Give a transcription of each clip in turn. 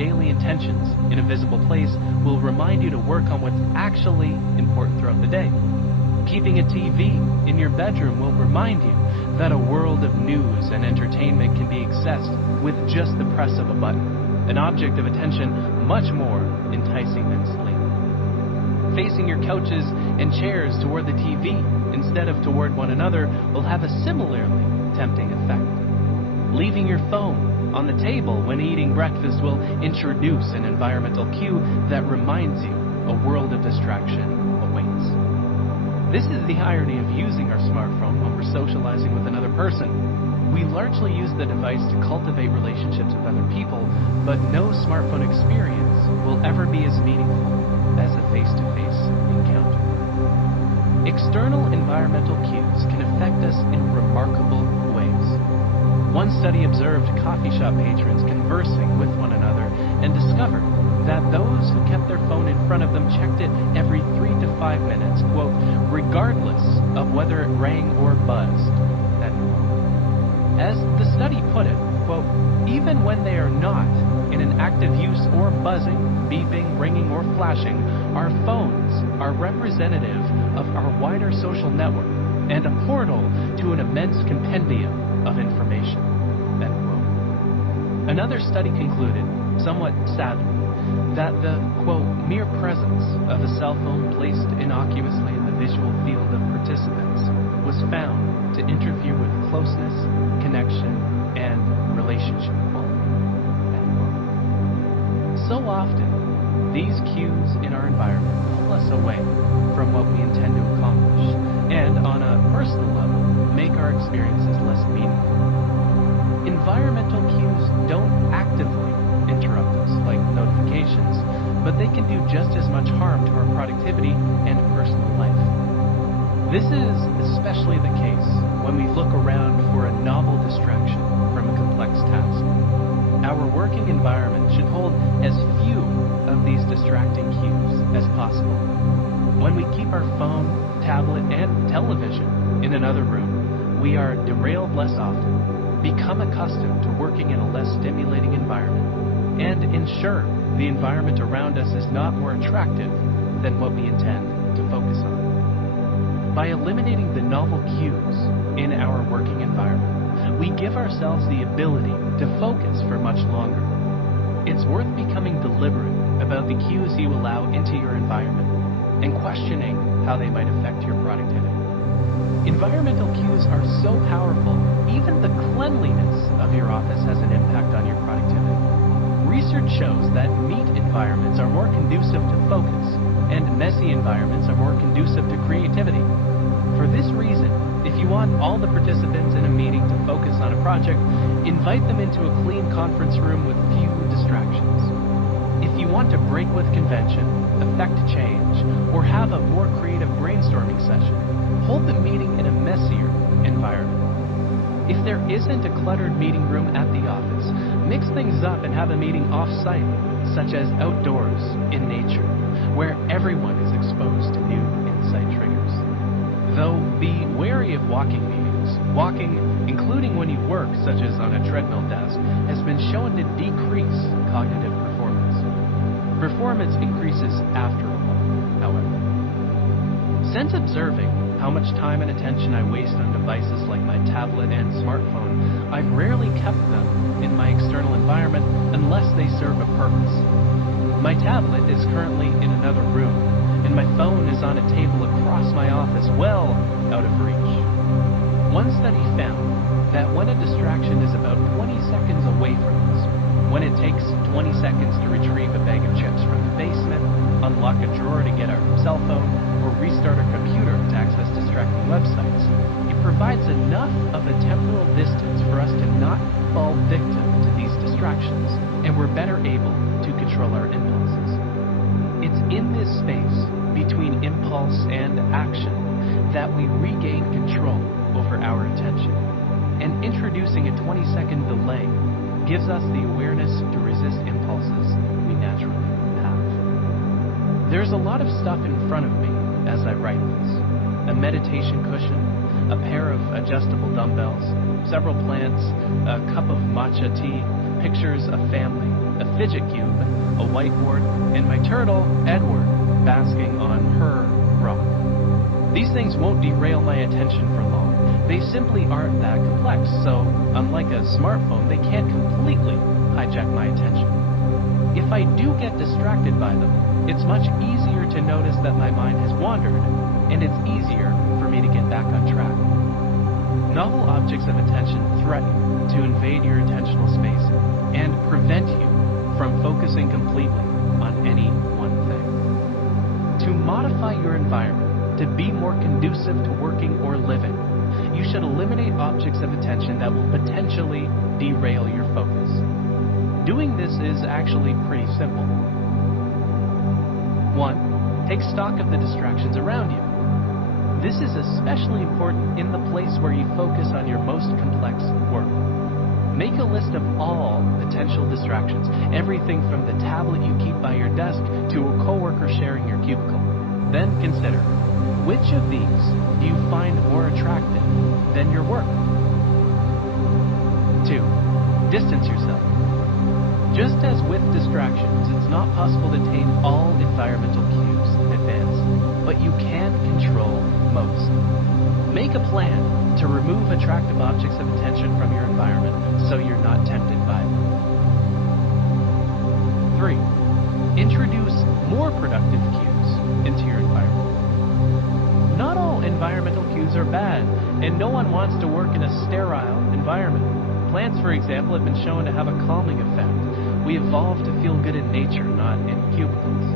daily intentions in a visible place will remind you to work on what's actually important throughout the day. Keeping a TV in your bedroom will remind you that a world of news and entertainment can be accessed with just the press of a button, an object of attention much more enticing than sleep. Facing your couches and chairs toward the TV instead of toward one another will have a similarly tempting effect. Leaving your phone on the table when eating breakfast will introduce an environmental cue that reminds you a world of distraction awaits. This is the irony of using our smartphone when we're socializing with another person. We largely use the device to cultivate relationships with other people, but no smartphone experience will ever be as meaningful as a face-to-face encounter. External environmental cues can affect us in remarkable ways. One study observed coffee shop patrons conversing with one another and discovered that those who kept their phone in front of them checked it every 3 to 5 minutes, quote, regardless of whether it rang or buzzed, end quote. As the study put it, quote, even when they are not in an active use or buzzing, beeping, ringing, or flashing, our phones are representative of our wider social network and a portal to an immense compendium of information, end quote. Another study concluded, somewhat sadly, that the, quote, mere presence of a cell phone placed innocuously in the visual field of participants was found to interfere with closeness, connection, and relationship quality, end quote. So often, these cues in our environment pull us away from what we intend to accomplish, and on a personal level, make our experiences less meaningful. Environmental cues don't actively interrupt us like notifications, but they can do just as much harm to our productivity and personal life. This is especially the case when we look around for a novel distraction from a complex task. Our working environment should hold as few of these distracting cues as possible. When we keep our phone, tablet, and television in another room, we are derailed less often, become accustomed to working in a less stimulating environment, and ensure the environment around us is not more attractive than what we intend to focus on. By eliminating the novel cues in our working environment, we give ourselves the ability to focus for much longer. It's worth becoming deliberate about the cues you allow into your environment and questioning how they might affect your productivity. Environmental cues are so powerful, even the cleanliness of your office has an impact on your productivity. Research shows that neat environments are more conducive to focus, and messy environments are more conducive to creativity. For this reason, if you want all the participants in a meeting to focus on a project, invite them into a clean conference room with few distractions. If you want to break with convention, affect change, or have a more creative brainstorming session, hold the meeting in a messier environment. If there isn't a cluttered meeting room at the office, mix things up and have a meeting off-site, such as outdoors, in nature, where everyone is exposed to new insight triggers. Though be wary of walking meetings. Walking, including when you work, such as on a treadmill desk, has been shown to decrease cognitive performance. Performance increases after a walk, however. Since observing how much time and attention I waste on devices like my tablet and smartphone, I've rarely kept them in my external environment unless they serve a purpose. My tablet is currently in another room, and my phone is on a table across my office, well out of reach. One study found that when a distraction is about 20 seconds away from us, when it takes 20 seconds to retrieve a bag of chips from the basement, unlock a drawer to get our cell phone, or restart our computer to access distracting websites, it provides enough of a temporal distance for us to not fall victim to these distractions, and we're better able to control our impulses. It's in this space between impulse and action that we regain control over our attention, and introducing a 20-second delay gives us the awareness to resist impulses we naturally have. There's a lot of stuff in front of me as I write this. A meditation cushion, a pair of adjustable dumbbells, several plants, a cup of matcha tea, pictures of family, a fidget cube, a whiteboard, and my turtle, Edward, basking on her rock. These things won't derail my attention for long. They simply aren't that complex, so unlike a smartphone, they can't completely hijack my attention. If I do get distracted by them, it's much easier to notice that my mind has wandered, and it's easier for me to get back on track. Novel objects of attention threaten to invade your attentional space and prevent you from focusing completely on any one thing. To modify your environment to be more conducive to working or living, you should eliminate objects of attention that will potentially derail your focus. Doing this is actually pretty simple. 1. Take stock of the distractions around you. This is especially important in the place where you focus on your most complex work. Make a list of all potential distractions, everything from the tablet you keep by your desk to a coworker sharing your cubicle. Then consider, which of these do you find more attractive than your work? 2. Distance yourself. Just as with distractions, it's not possible to tame all environmental cues in advance, but you can control most. Make a plan to remove attractive objects of attention from your environment so you're not tempted by them. 3. Introduce more productive cues into your environment. Not all environmental cues are bad, and no one wants to work in a sterile environment. Plants, for example, have been shown to have a calming effect. We evolved to feel good in nature, not in cubicles.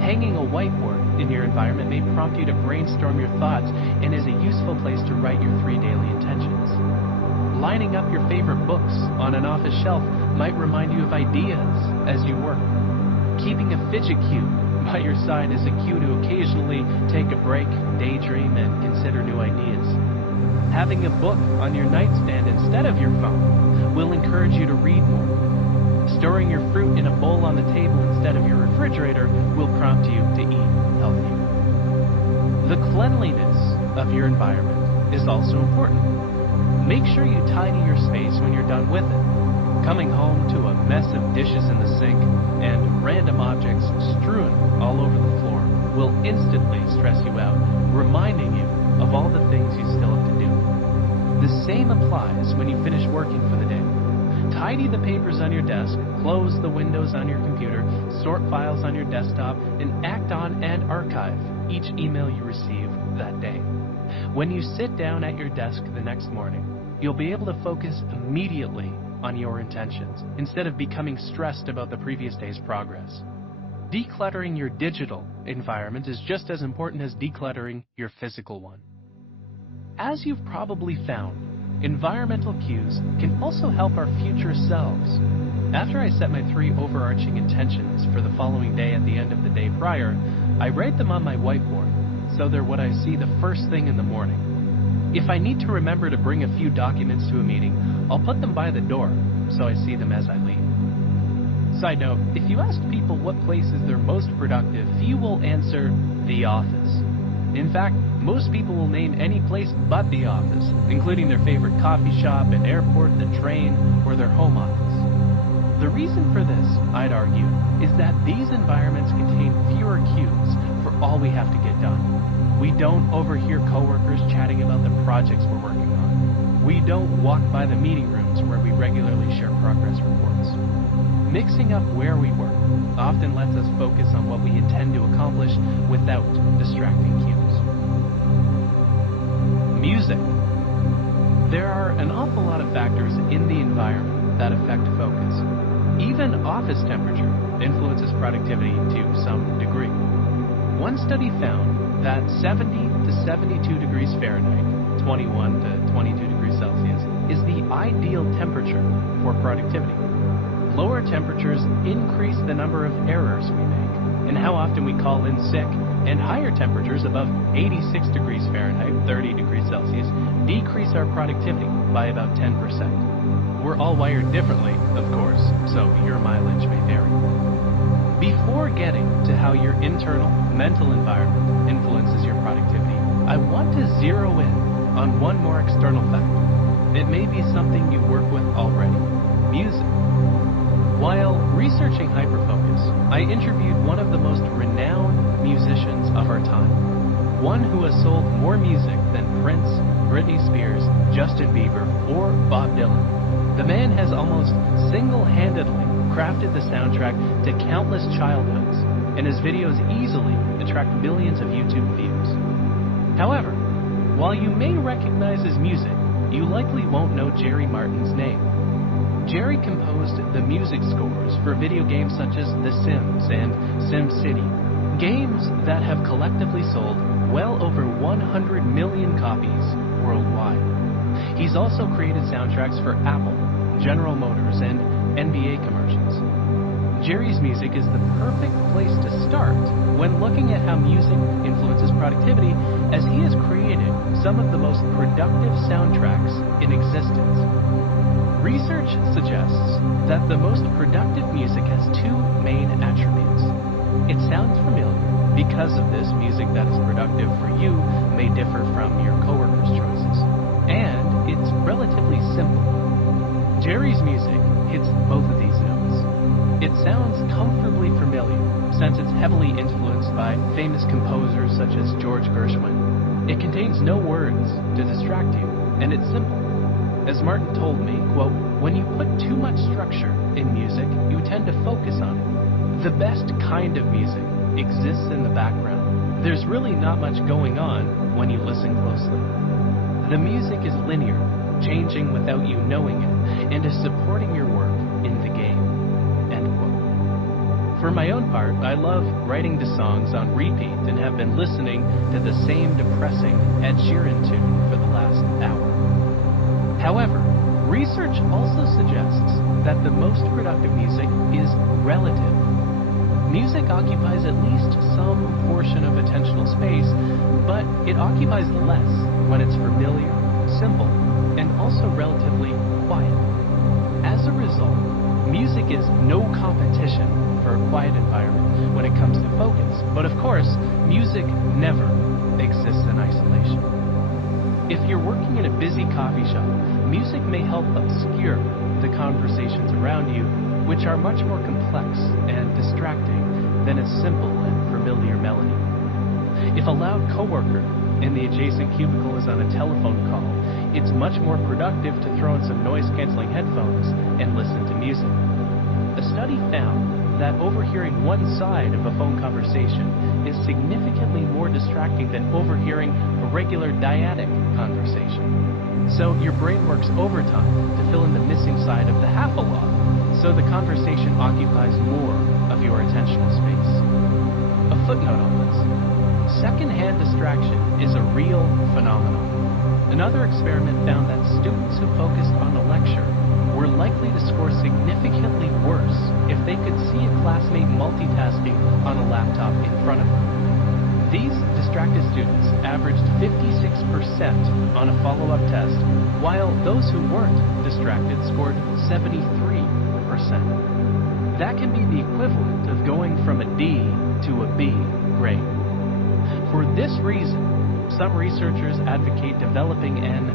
Hanging a whiteboard in your environment may prompt you to brainstorm your thoughts and is a useful place to write your 3 daily intentions. Lining up your favorite books on an office shelf might remind you of ideas as you work. Keeping a fidget cube by your side is a cue to occasionally take a break, daydream, and consider new ideas. Having a book on your nightstand instead of your phone will encourage you to read more. Storing your fruit in a bowl on the table instead of your refrigerator will prompt you to eat healthier. The cleanliness of your environment is also important. Make sure you tidy your space when you're done with it. Coming home to a mess of dishes in the sink and random objects strewn all over the floor will instantly stress you out, reminding you of all the things you still have to do. The same applies when you finish working for the day. Tidy the papers on your desk, close the windows on your computer, sort files on your desktop, and act on and archive each email you receive that day. When you sit down at your desk the next morning, you'll be able to focus immediately on your intentions instead of becoming stressed about the previous day's progress. Decluttering your digital environment is just as important as decluttering your physical one. As you've probably found, environmental cues can also help our future selves. After I set my 3 overarching intentions for the following day at the end of the day prior, I write them on my whiteboard so they're what I see the first thing in the morning. If I need to remember to bring a few documents to a meeting, I'll put them by the door so I see them as I leave. Side note, if you ask people what place is their most productive, few will answer the office. In fact, most people will name any place but the office, including their favorite coffee shop, an airport, the train, or their home office. The reason for this, I'd argue, is that these environments contain fewer cues for all we have to get done. We don't overhear coworkers chatting about the projects we're working on. We don't walk by the meeting rooms where we regularly share progress reports. Mixing up where we work often lets us focus on what we intend to accomplish without distracting cues. Music. There are an awful lot of factors in the environment that affect focus. Even office temperature influences productivity to some degree. One study found that 70 to 72 degrees Fahrenheit, 21 to 22 degrees Celsius, is the ideal temperature for productivity. Lower temperatures increase the number of errors we make and how often we call in sick, and higher temperatures above 86 degrees Fahrenheit, 30 degrees Celsius, decrease our productivity by about 10%. We're all wired differently, of course, so your mileage may vary. Before getting to how your internal mental environment influences your productivity, I want to zero in on one more external factor. It may be something you work with already: music. While researching HyperFocus, I interviewed one of the most renowned musicians of our time, one who has sold more music than Prince, Britney Spears, Justin Bieber, or Bob Dylan. The man has almost single-handedly crafted the soundtrack to countless childhoods, and his videos easily attract millions of YouTube views. However, while you may recognize his music, you likely won't know Jerry Martin's name. Jerry composed the music scores for video games such as The Sims and SimCity, games that have collectively sold well over 100 million copies worldwide. He's also created soundtracks for Apple, General Motors, and NBA commercials. Jerry's music is the perfect place to start when looking at how music influences productivity, as he has created some of the most productive soundtracks in existence. Research suggests that the most productive music has two main attributes. It sounds familiar. Because of this, music that is productive for you may differ from your coworkers' choices. And it's relatively simple. Jerry's music hits both of these notes. It sounds comfortably familiar since it's heavily influenced by famous composers such as George Gershwin. It contains no words to distract you, and it's simple. As Martin told me, quote, "When you put too much structure in music, you tend to focus on it. The best kind of music exists in the background. There's really not much going on when you listen closely. The music is linear, changing without you knowing it, and is supporting your work in the game." End quote. For my own part, I love writing the songs on repeat and have been listening to the same depressing Ed Sheeran tune for the last hour. However, research also suggests that the most productive music is relative. Music occupies at least some portion of attentional space, but it occupies less when it's familiar, simple, and also relatively quiet. As a result, music is no competition for a quiet environment when it comes to focus. But of course, music never exists in isolation. If you're working in a busy coffee shop, music may help obscure the conversations around you, which are much more complex and distracting than a simple and familiar melody. If a loud coworker in the adjacent cubicle is on a telephone call, it's much more productive to throw in some noise-canceling headphones and listen to music. A study found that overhearing one side of a phone conversation is significantly more distracting than overhearing a regular dyadic conversation. So your brain works overtime to fill in the missing side of the hapalog, so the conversation occupies more of your attentional space. A footnote on this: secondhand distraction is a real phenomenon. Another experiment found that students who focused on a lecture were likely to score significantly worse if they could see a classmate multitasking on a laptop in front of them. These distracted students averaged 56% on a follow-up test, while those who weren't distracted scored 73%. That can be the equivalent of going from a D to a B grade. For this reason, some researchers advocate developing an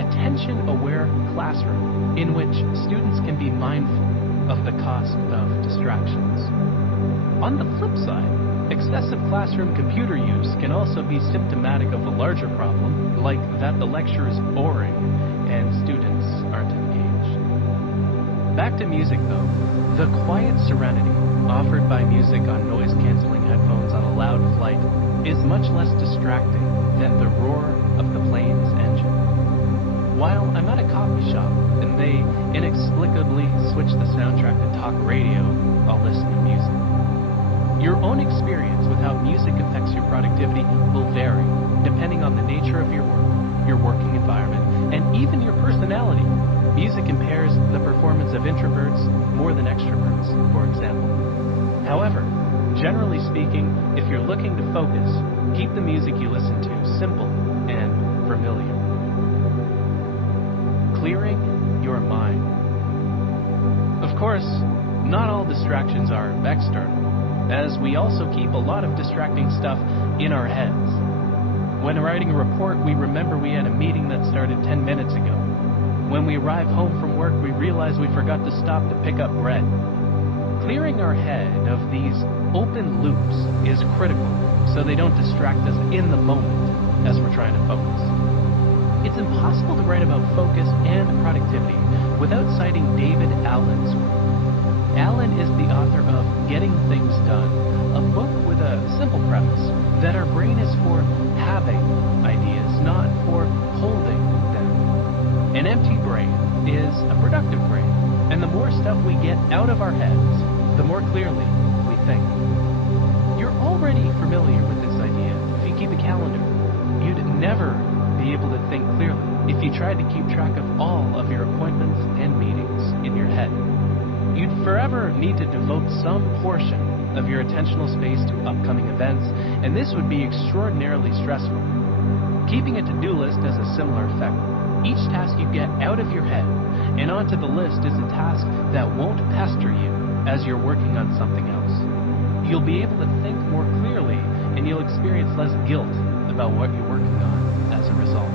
attention-aware classroom in which students can be mindful of the cost of distractions. On the flip side, excessive classroom computer use can also be symptomatic of a larger problem, like that the lecture is boring and students aren't engaged. Back to music though, the quiet serenity offered by music on noise-canceling headphones on a loud flight is much less distracting than the roar of the plane's engine. While I'm at a coffee shop and they inexplicably switch the soundtrack to talk radio, I'll listen to music. Your own experience with how music affects your productivity will vary depending on the nature of your work, your working environment, and even your personality. Music impairs the performance of introverts more than extroverts, for example. However, generally speaking, if you're looking to focus, keep the music you listen to simple and familiar. Clearing your mind. Of course, not all distractions are external, as we also keep a lot of distracting stuff in our heads. When writing a report, we remember we had a meeting that started 10 minutes ago. When we arrive home from work, we realize we forgot to stop to pick up bread. Clearing our head of these open loops is critical so they don't distract us in the moment as we're trying to focus. It's impossible to write about focus and productivity without citing David Allen's work. Allen is the author of Getting Things Done, a book with a simple premise that our brain is for having ideas, not for holding them. An empty brain is a productive brain, and the more stuff we get out of our heads, the more clearly we think. You're already familiar with this idea if you keep a calendar. You'd never be able to think clearly if you tried to keep track of all of your appointments and meetings in your head. You'd forever need to devote some portion of your attentional space to upcoming events, and this would be extraordinarily stressful. Keeping a to-do list has a similar effect. Each task you get out of your head and onto the list is a task that won't pester you as you're working on something else. You'll be able to think more clearly, and you'll experience less guilt about what you're working on as a result.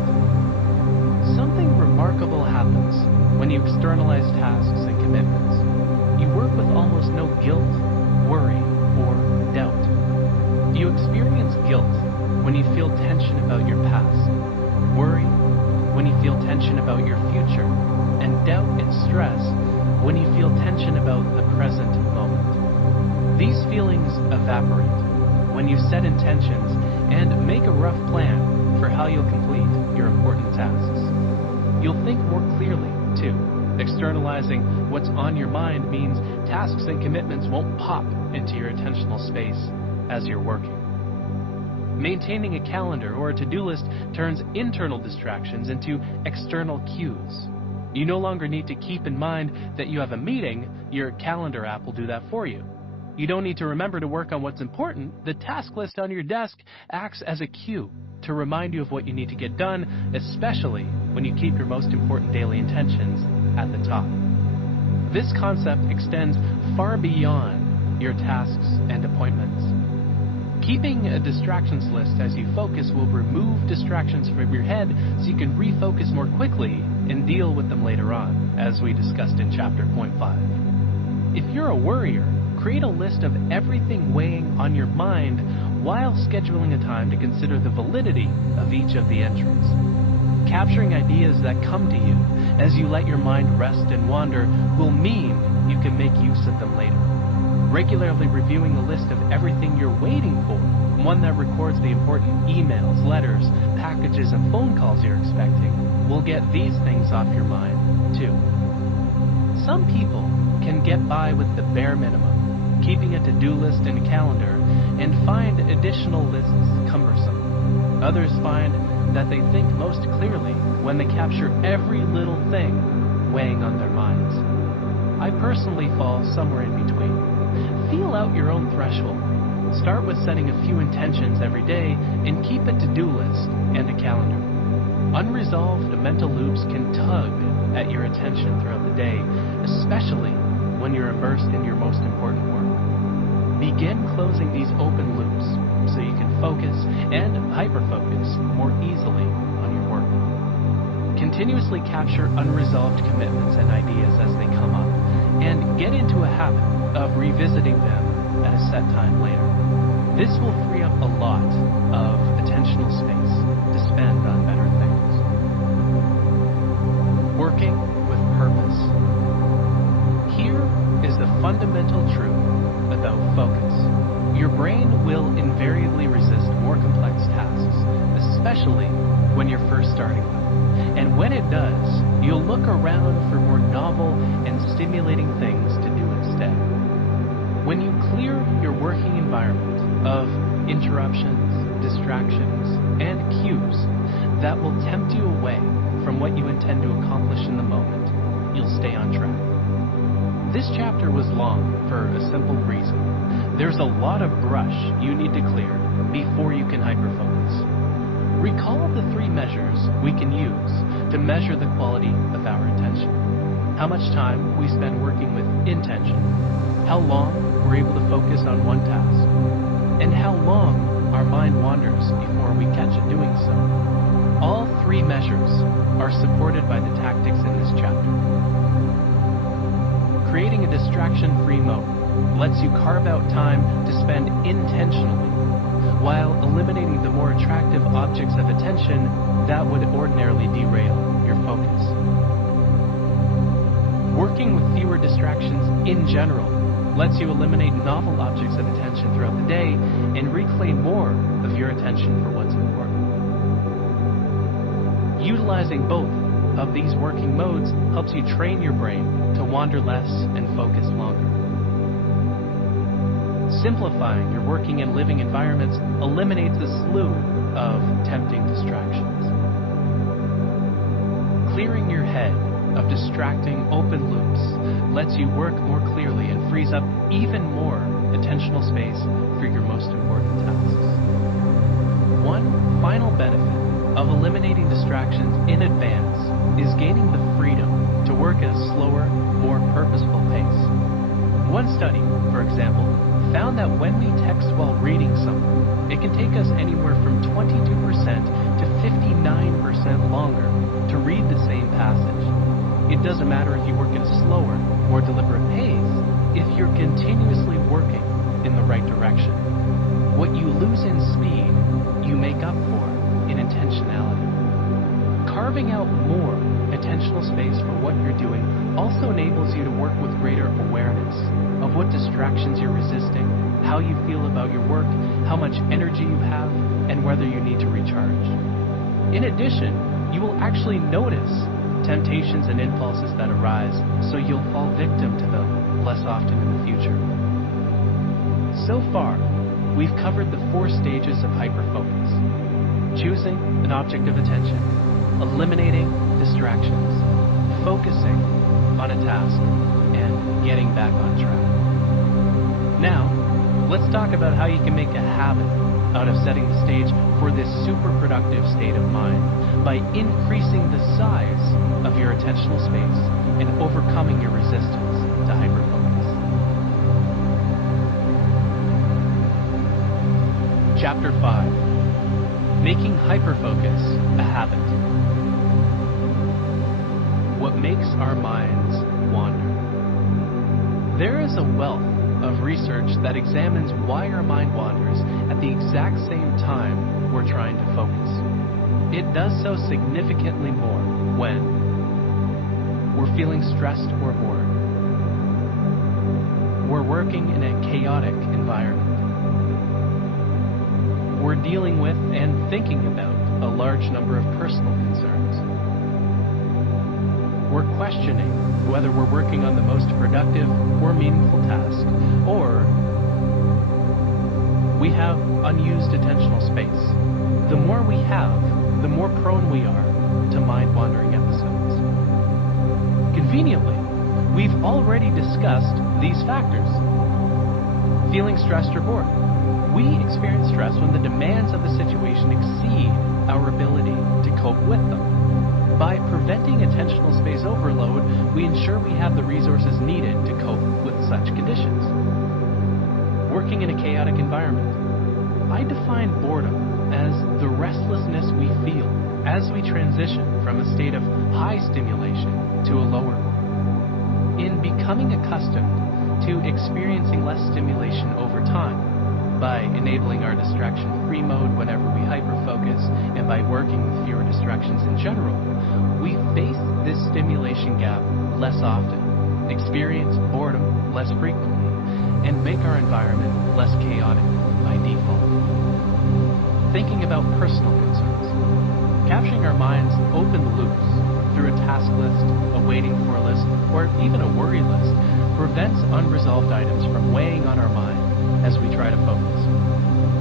Something remarkable happens when you externalize tasks and commitments. You work with almost no guilt, worry, or doubt. You experience guilt when you feel tension about your past, worry when you feel tension about your future, and doubt and stress when you feel tension about the present moment. These feelings evaporate when you set intentions and make a rough plan for how you'll complete your important tasks. You'll think more clearly, too. Externalizing what's on your mind means tasks and commitments won't pop into your attentional space as you're working. Maintaining a calendar or a to-do list turns internal distractions into external cues. You no longer need to keep in mind that you have a meeting. Your calendar app will do that for you. You don't need to remember to work on what's important. The task list on your desk acts as a cue to remind you of what you need to get done, especially when you keep your most important daily intentions at the top. This concept extends far beyond your tasks and appointments. Keeping a distractions list as you focus will remove distractions from your head so you can refocus more quickly and deal with them later on, as we discussed in chapter 0.5. If you're a worrier, create a list of everything weighing on your mind while scheduling a time to consider the validity of each of the entries. Capturing ideas that come to you as you let your mind rest and wander will mean you can make use of them later. Regularly reviewing a list of everything you're waiting for, one that records the important emails, letters, packages, and phone calls you're expecting, will get these things off your mind, too. Some people can get by with the bare minimum, keeping a to-do list and a calendar, and find additional lists cumbersome. Others find that they think most clearly when they capture every little thing weighing on their minds. I personally fall somewhere in between. Feel out your own threshold. Start with setting a few intentions every day and keep a to-do list and a calendar. Unresolved mental loops can tug at your attention throughout the day, especially when you're immersed in your most important work. Begin closing these open loops so you can focus and hyperfocus more easily on your work. Continuously capture unresolved commitments and ideas as they come up, and get into a habit of revisiting them at a set time later. This will free up a lot of attentional space to spend on better things. Working with purpose. Here is the fundamental truth about focus. Your brain will invariably resist more complex tasks, especially when you're first starting them. And when it does, you'll look around for more novel and stimulating things to do instead. When you clear your working environment of interruptions, distractions, and cues that will tempt you away from what you intend to accomplish in the moment, you'll stay on track. This chapter was long for a simple reason. There's a lot of brush you need to clear before you can hyperfocus. Recall the 3 measures we can use to measure the quality of our attention. How much time we spend working with intention, how long we're able to focus on one task, and how long our mind wanders before we catch it doing so. All 3 measures are supported by the tactics in this chapter. Creating a distraction-free mode. lets you carve out time to spend intentionally, while eliminating the more attractive objects of attention that would ordinarily derail your focus. Working with fewer distractions in general lets you eliminate novel objects of attention throughout the day and reclaim more of your attention for what's important. Utilizing both of these working modes helps you train your brain to wander less and focus longer. Simplifying your working and living environments eliminates a slew of tempting distractions. Clearing your head of distracting open loops lets you work more clearly and frees up even more attentional space for your most important tasks. One final benefit of eliminating distractions in advance is gaining the freedom to work at a slower, more purposeful pace. One study, for example, found that when we text while reading something, it can take us anywhere from 22% to 59% longer to read the same passage. It doesn't matter if you work at a slower, more deliberate pace if you're continuously working in the right direction. What you lose in speed, you make up for in intentionality. Carving out more attentional space for what you're doing also enables you to work with greater awareness of what distractions you're resisting, how you feel about your work, how much energy you have, and whether you need to recharge. In addition, you will actually notice temptations and impulses that arise, so you'll fall victim to them less often in the future. So far, we've covered the 4 stages of hyperfocus: choosing an object of attention, eliminating distractions, focusing on a task, and getting back on track. Now, let's talk about how you can make a habit out of setting the stage for this super productive state of mind by increasing the size of your attentional space and overcoming your resistance to hyperfocus. Chapter 5: Making hyperfocus a habit. What makes our minds wander? There is a wealth of research that examines why our mind wanders at the exact same time we're trying to focus. It does so significantly more when we're feeling stressed or bored, we're working in a chaotic environment, we're dealing with and thinking about a large number of personal concerns, we're questioning whether we're working on the most productive or meaningful task, or we have unused attentional space. The more we have, the more prone we are to mind-wandering episodes. Conveniently, we've already discussed these factors. Feeling stressed or bored. We experience stress when the demands of the situation exceed our ability to cope with them. By preventing attentional space overload, we ensure we have the resources needed to cope with such conditions. Working in a chaotic environment. I define boredom as the restlessness we feel as we transition from a state of high stimulation to a lower one. In becoming accustomed to experiencing less stimulation over time, by enabling our distraction-free mode whenever we hyperfocus, and by working with fewer distractions in general, we face this stimulation gap less often, experience boredom less frequently, and make our environment less chaotic by default. Thinking about personal concerns. Capturing our mind's open loops through a task list, a waiting for list, or even a worry list prevents unresolved items from weighing on our mind as we try to focus.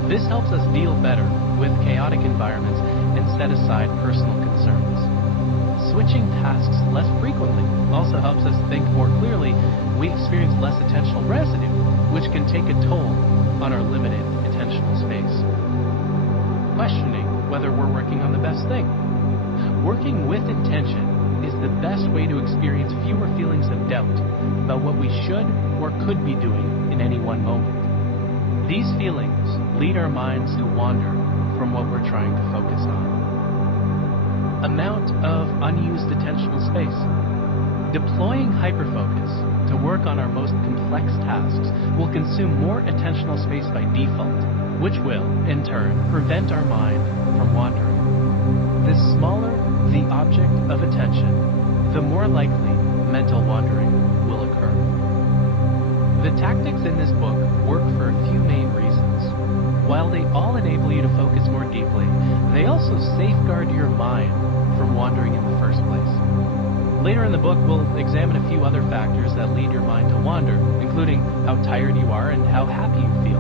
This helps us deal better with chaotic environments and set aside personal concerns. Switching tasks less frequently also helps us think more clearly. We experience less attentional residue, which can take a toll on our limited attentional space. Questioning whether we're working on the best thing. Working with intention is the best way to experience fewer feelings of doubt about what we should or could be doing in any one moment. These feelings lead our minds to wander from what we're trying to focus on. Amount of unused attentional space. Deploying hyperfocus to work on our most complex tasks will consume more attentional space by default, which will, in turn, prevent our mind from wandering. The smaller the object of attention, the more likely mental wandering will occur. The tactics in this book work for a few main reasons. While they all enable you to focus more deeply, they also safeguard your mind from wandering in the first place. Later in the book, we'll examine a few other factors that lead your mind to wander, including how tired you are and how happy you feel.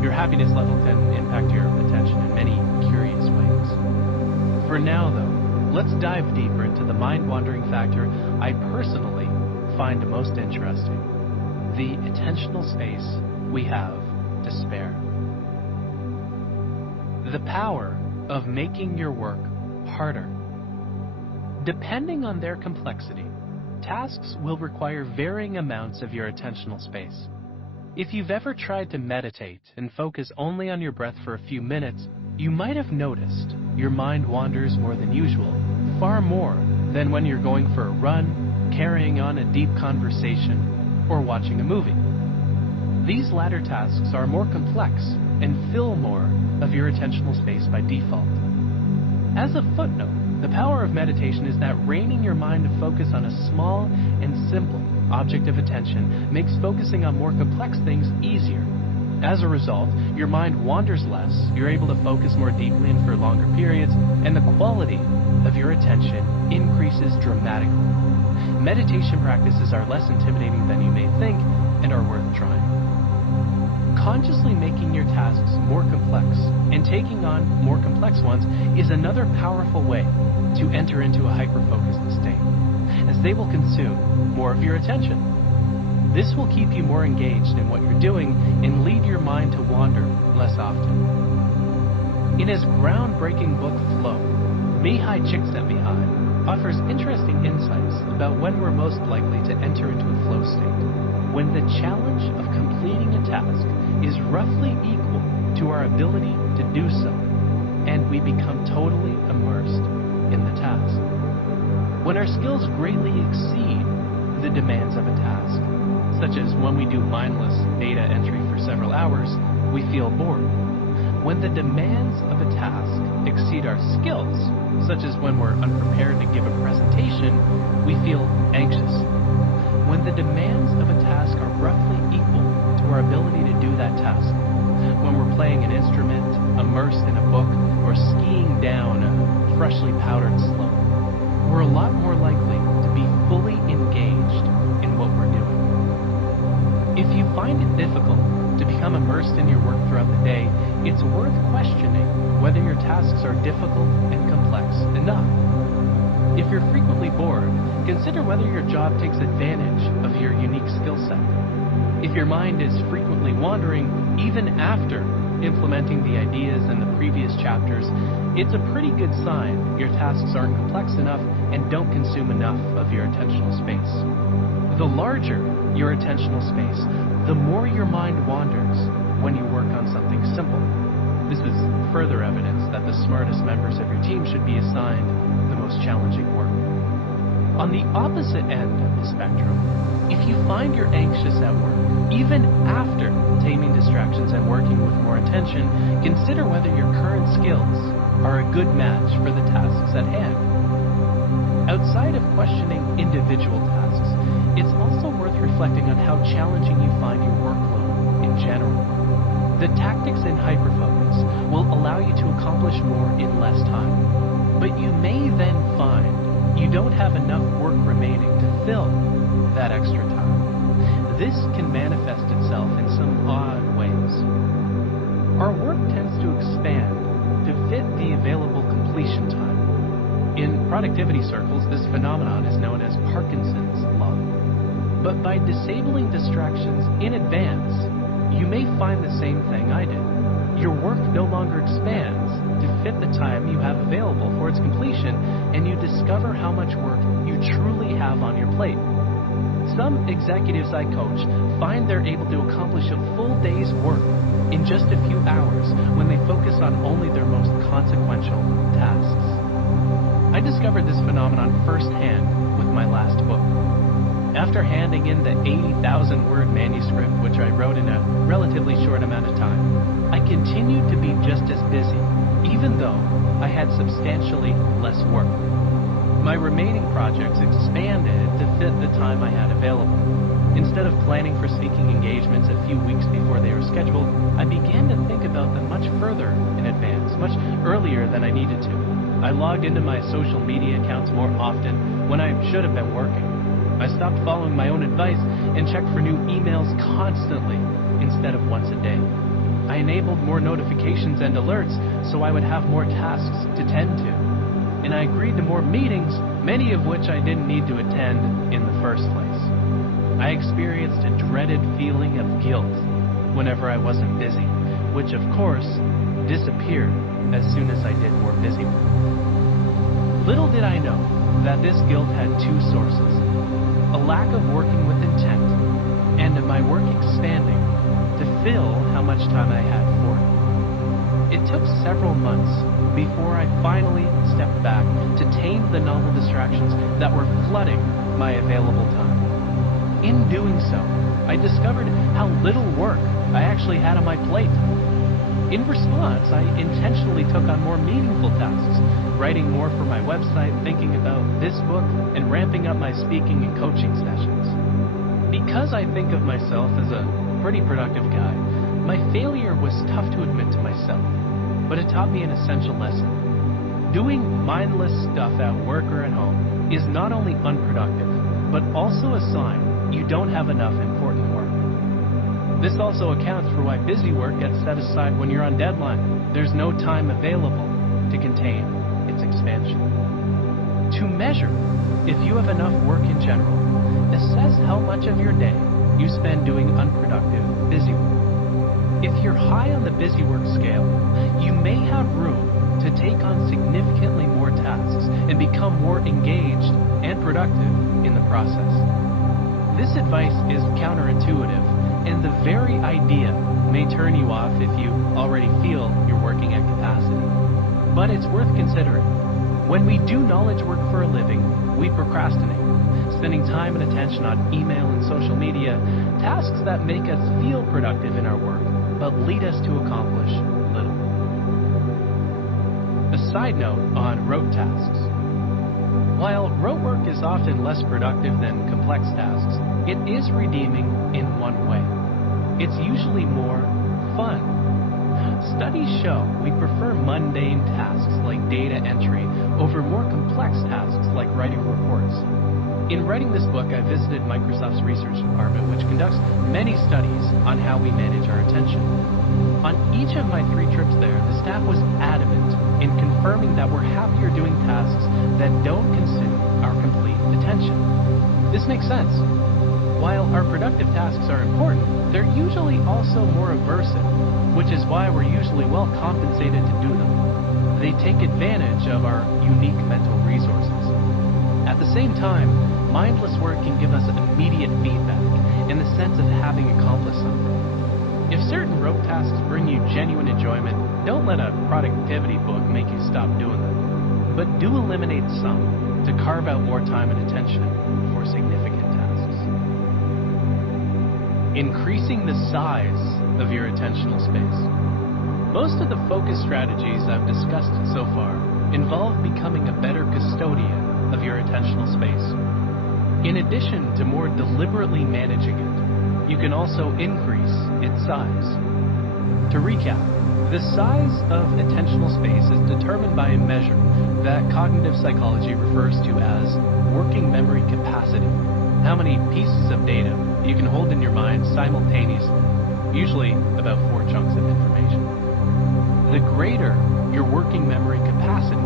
Your happiness level can impact your attention in many curious ways. For now, though, let's dive deeper into the mind-wandering factor I personally find most interesting: the attentional space we have to spare. The power of making your work harder. Depending on their complexity, tasks will require varying amounts of your attentional space. If you've ever tried to meditate and focus only on your breath for a few minutes, you might have noticed your mind wanders more than usual, far more than when you're going for a run, carrying on a deep conversation, or watching a movie. These latter tasks are more complex and fill more of your attentional space by default. As a footnote, the power of meditation is that reining your mind to focus on a small and simple object of attention makes focusing on more complex things easier. As a result, your mind wanders less, you're able to focus more deeply and for longer periods, and the quality of your attention increases dramatically. Meditation practices are less intimidating than you may think and are worth trying. Consciously making your tasks more complex and taking on more complex ones is another powerful way to enter into a hyper-focused state, as they will consume more of your attention. This will keep you more engaged in what you're doing and lead your mind to wander less often. In his groundbreaking book Flow, Mihai Csikszentmihalyi offers interesting insights about when we're most likely to enter into a flow state, when the challenge of completing a task is roughly equal to our ability to do so, and we become totally immersed in the task. When our skills greatly exceed the demands of a task, such as when we do mindless data entry for several hours, we feel bored. When the demands of a task exceed our skills, such as when we're unprepared to give a presentation, we feel anxious. When the demands of a task are roughly equal to our ability to do that task, when we're playing an instrument, immersed in a book, or skiing down a freshly powdered slope, we're a lot more likely to be fully engaged in what we're doing. If you find it difficult to become immersed in your work throughout the day, it's worth questioning whether your tasks are difficult and complex enough. If you're frequently bored, consider whether your job takes advantage of your unique skill set. If your mind is frequently wandering, even after implementing the ideas in the previous chapters, it's a pretty good sign your tasks aren't complex enough and don't consume enough of your attentional space. The larger your attentional space, the more your mind wanders when you work on something simple. This is further evidence that the smartest members of your team should be assigned the most challenging work. On the opposite end of the spectrum, if you find you're anxious at work, even after taming distractions and working with more attention, consider whether your current skills are a good match for the tasks at hand. Outside of questioning individual tasks, it's also worth reflecting on how challenging you find your workload in general. The tactics in HyperFocus will allow you to accomplish more in less time, but you may then find you don't have enough work remaining to fill that extra time. This can manifest itself in some odd ways. Our work tends to expand to fit the available completion time. In productivity circles, this phenomenon is known as Parkinson's law. But by disabling distractions in advance, you may find the same thing I did. Your work no longer expands to fit the time you have available for its completion, and you discover how much work you truly have on your plate. Some executives I coach find they're able to accomplish a full day's work in just a few hours when they focus on only their most consequential tasks. I discovered this phenomenon firsthand with my last book. After handing in the 80,000-word manuscript, which I wrote in a relatively short amount of time, I continued to be just as busy, even though I had substantially less work. My remaining projects expanded to fit the time I had available. Instead of planning for speaking engagements a few weeks before they were scheduled, I began to think about them much further in advance, much earlier than I needed to. I logged into my social media accounts more often when I should have been working. I stopped following my own advice and checked for new emails constantly instead of once a day. I enabled more notifications and alerts so I would have more tasks to tend to. And I agreed to more meetings, many of which I didn't need to attend in the first place. I experienced a dreaded feeling of guilt whenever I wasn't busy, which of course disappeared as soon as I did more busy work. Little did I know that this guilt had two sources: a lack of working with intent and my work expanding to fill how much time I had for it. It took several months before I finally stepped back to tame the novel distractions that were flooding my available time. In doing so, I discovered how little work I actually had on my plate. In response, I intentionally took on more meaningful tasks, writing more for my website, thinking about this book, and ramping up my speaking and coaching sessions. Because I think of myself as a pretty productive guy, my failure was tough to admit to myself, but it taught me an essential lesson. Doing mindless stuff at work or at home is not only unproductive, but also a sign you don't have enough important work. This also accounts for why busy work gets set aside when you're on deadline. There's no time available to contain its expansion. To measure if you have enough work in general, assess how much of your day you spend doing unproductive busy work. If you're high on the busy work scale, you may have room to take on significantly more tasks and become more engaged and productive in the process. This advice is counterintuitive, and the very idea may turn you off if you already feel you're working at capacity. But it's worth considering. When we do knowledge work for a living, we procrastinate, spending time and attention on email and social media, tasks that make us feel productive in our work, but lead us to accomplish little. A side note on rote tasks. While rote work is often less productive than complex tasks, it is redeeming in one way. It's usually more fun. Studies show we prefer mundane tasks like data entry over more complex tasks like writing reports. In writing this book, I visited Microsoft's research department, which conducts many studies on how we manage our attention. On each of my 3 trips there, the staff was adamant in confirming that we're happier doing tasks that don't consume our complete attention. This makes sense. While our productive tasks are important, they're usually also more aversive, which is why we're usually well compensated to do them. They take advantage of our unique mental resources. At the same time, mindless work can give us immediate feedback in the sense of having accomplished something. If certain rote tasks bring you genuine enjoyment, don't let a productivity book make you stop doing them. But do eliminate some to carve out more time and attention for significant tasks. Increasing the size of your attentional space. Most of the focus strategies I've discussed so far involve becoming a better custodian of your attentional space. In addition to more deliberately managing it, you can also increase its size. To recap, the size of attentional space is determined by a measure that cognitive psychology refers to as working memory capacity. How many pieces of data you can hold in your mind simultaneously, usually about 4 chunks of information. The greater your working memory capacity,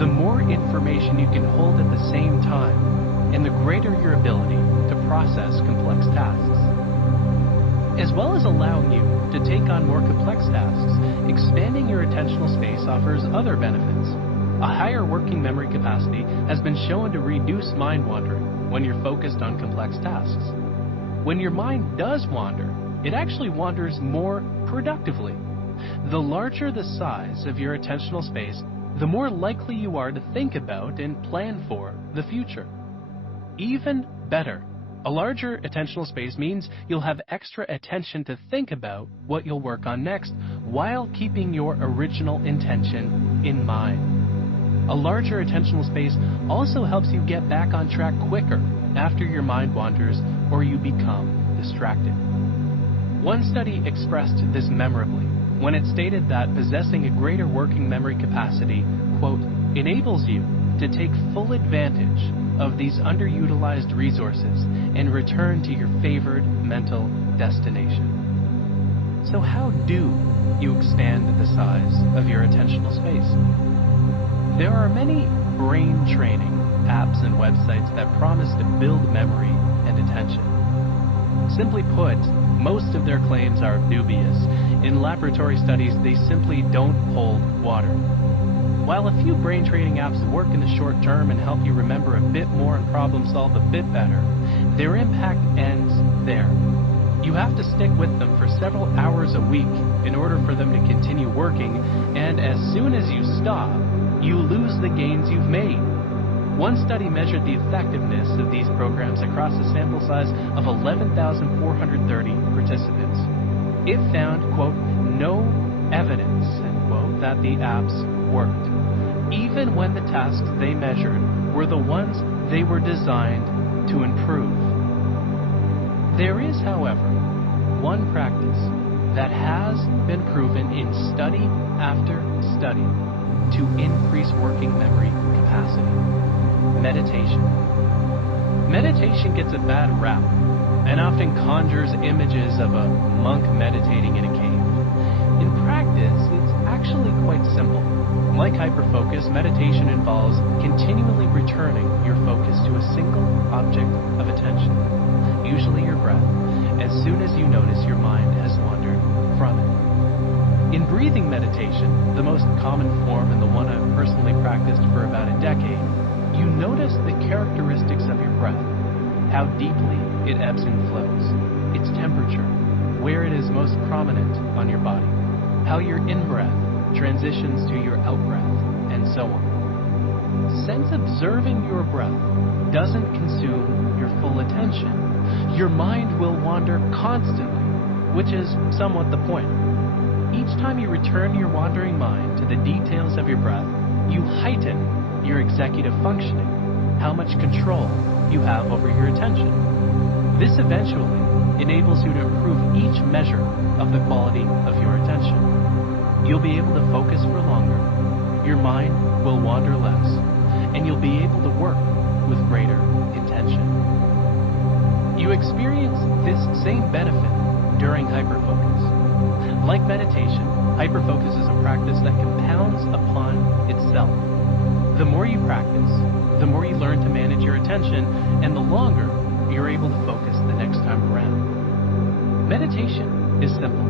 the more information you can hold at the same time, and the greater your ability to process complex tasks. As well as allowing you to take on more complex tasks, expanding your attentional space offers other benefits. A higher working memory capacity has been shown to reduce mind wandering when you're focused on complex tasks. When your mind does wander, it actually wanders more productively. The larger the size of your attentional space, the more likely you are to think about and plan for the future. Even better, a larger attentional space means you'll have extra attention to think about what you'll work on next while keeping your original intention in mind. A larger attentional space also helps you get back on track quicker after your mind wanders or you become distracted. One study expressed this memorably when it stated that possessing a greater working memory capacity, quote, enables you to take full advantage of these underutilized resources and return to your favored mental destination. So how do you expand the size of your attentional space? There are many brain training apps and websites that promise to build memory and attention. Simply put, most of their claims are dubious. In laboratory studies, they simply don't hold water. While a few brain training apps work in the short term and help you remember a bit more and problem solve a bit better, their impact ends there. You have to stick with them for several hours a week in order for them to continue working, and as soon as you stop, you lose the gains you've made. One study measured the effectiveness of these programs across a sample size of 11,430 participants. It found, quote, no evidence, end quote, that the apps worked, even when the tasks they measured were the ones they were designed to improve. There is, however, one practice that has been proven in study after study to increase working memory capacity: meditation. Meditation gets a bad rap and often conjures images of a monk meditating in a cave. In practice, it's actually quite simple. Like HyperFocus, meditation involves continually returning your focus to a single object of attention, usually your breath, as soon as you notice your mind has wandered from it. In breathing meditation, the most common form and the one I've personally practiced for about a decade, you notice the characteristics of your breath, how deeply it ebbs and flows, its temperature, where it is most prominent on your body, how your in-breath transitions to your out-breath, and so on. Since observing your breath doesn't consume your full attention, your mind will wander constantly, which is somewhat the point. Each time you return your wandering mind to the details of your breath, you heighten your executive functioning, how much control you have over your attention. This eventually enables you to improve each measure of the quality of your attention. You'll be able to focus for longer, your mind will wander less, and you'll be able to work with greater intention. You experience this same benefit during HyperFocus. Like meditation, HyperFocus is a practice that compounds upon itself. The more you practice, the more you learn to manage your attention, and the longer you're able to focus the next time around. Meditation is simple.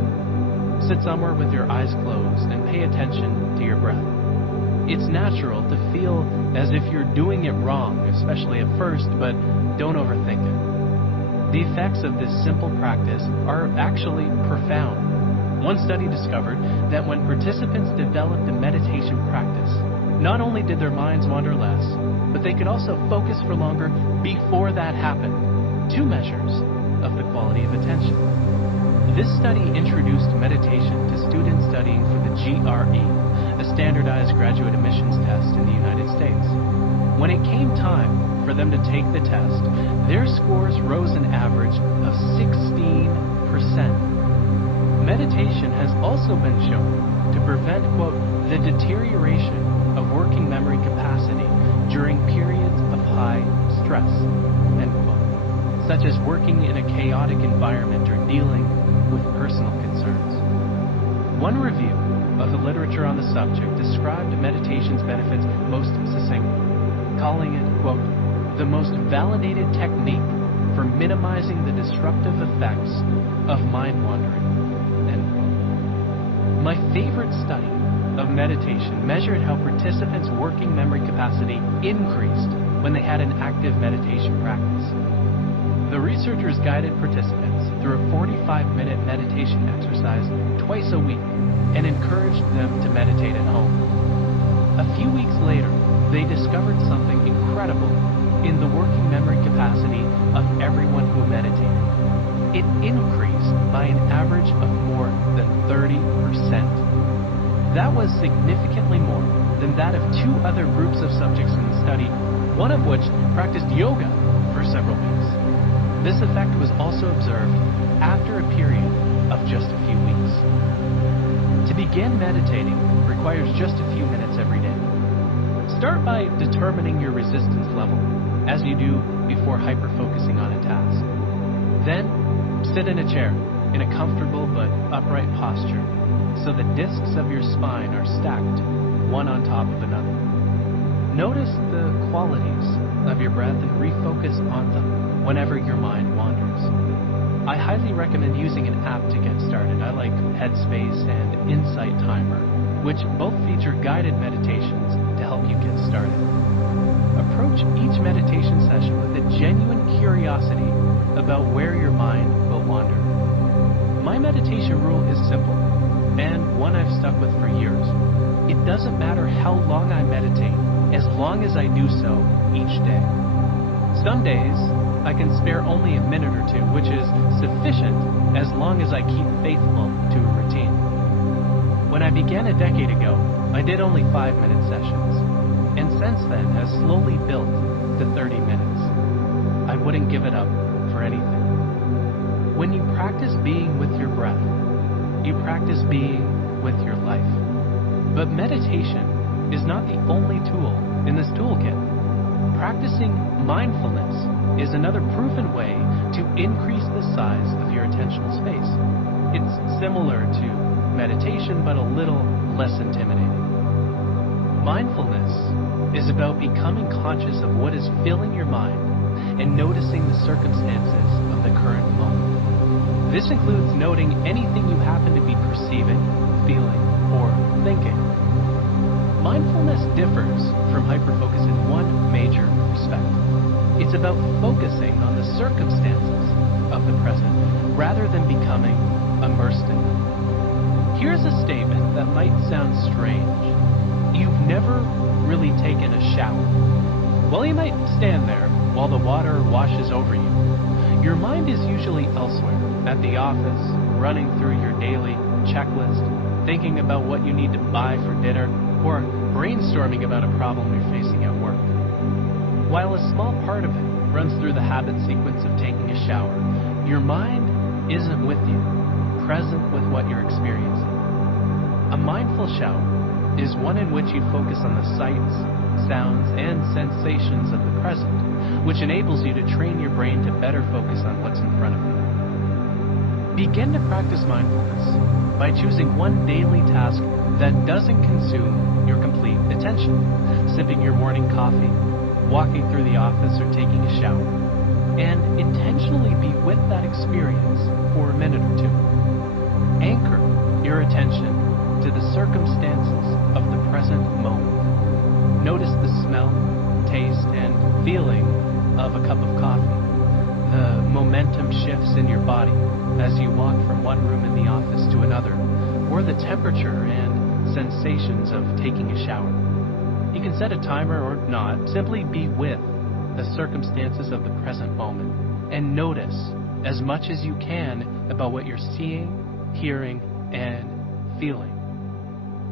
Sit somewhere with your eyes closed and pay attention to your breath. It's natural to feel as if you're doing it wrong, especially at first, but don't overthink it. The effects of this simple practice are actually profound. One study discovered that when participants developed a meditation practice, not only did their minds wander less, but they could also focus for longer before that happened. 2 measures of the quality of attention. This study introduced meditation to students studying for the GRE, a standardized graduate admissions test in the United States. When it came time for them to take the test, their scores rose an average of 16%. Meditation has also been shown to prevent, quote, the deterioration of working memory capacity during periods of high stress, end quote, such as working in a chaotic environment or dealing with personal concerns. One review of the literature on the subject described meditation's benefits most succinctly, calling it, quote, the most validated technique for minimizing the disruptive effects of mind wandering, end quote. My favorite study of meditation measured how participants' working memory capacity increased when they had an active meditation practice. The researchers guided participants through a 45-minute meditation exercise twice a week and encouraged them to meditate at home. A few weeks later, they discovered something incredible in the working memory capacity of everyone who meditated. It increased by an average of more than 30%. That was significantly more than that of 2 other groups of subjects in the study, one of which practiced yoga for several weeks. This effect was also observed after a period of just a few weeks. To begin meditating requires just a few minutes every day. Start by determining your resistance level, as you do before hyper-focusing on a task. Then, sit in a chair in a comfortable but upright posture so the discs of your spine are stacked one on top of another. Notice the qualities of your breath and refocus on them whenever your mind wanders. I highly recommend using an app to get started. I like Headspace and Insight Timer, which both feature guided meditations to help you get started. Approach each meditation session with a genuine curiosity about where your mind will wander. My meditation rule is simple, and one I've stuck with for years. It doesn't matter how long I meditate, as long as I do so each day. Some days, I can spare only a minute or two, which is sufficient as long as I keep faithful to a routine. When I began a decade ago, I did only 5-minute sessions, and since then has slowly built to 30 minutes. I wouldn't give it up for anything. When you practice being with your breath, you practice being with your life. But meditation is not the only tool in this toolkit. Practicing mindfulness is another proven way to increase the size of your attentional space. It's similar to meditation, but a little less intimidating. Mindfulness is about becoming conscious of what is filling your mind and noticing the circumstances of the current moment. This includes noting anything you happen to be perceiving, feeling, or thinking. Mindfulness differs from hyperfocus in one major respect. It's about focusing on the circumstances of the present rather than becoming immersed in them. Here's a statement that might sound strange. You've never really taken a shower. Well, you might stand there while the water washes over you. Your mind is usually elsewhere, at the office, running through your daily checklist, thinking about what you need to buy for dinner, or brainstorming about a problem you're facing at work. While a small part of it runs through the habit sequence of taking a shower, your mind isn't with you, present with what you're experiencing. A mindful shower is one in which you focus on the sights, sounds, and sensations of the present, which enables you to train your brain to better focus on what's in front of you. Begin to practice mindfulness by choosing one daily task that doesn't consume your complete attention. Sipping your morning coffee, walking through the office, or taking a shower. And intentionally be with that experience for a minute or two. Anchor your attention to the circumstances of the present moment. Notice the smell, taste, and feeling of a cup of coffee. The momentum shifts in your body as you walk from one room in the office to another, or the temperature and sensations of taking a shower. You can set a timer or not, simply be with the circumstances of the present moment and notice as much as you can about what you're seeing, hearing, and feeling.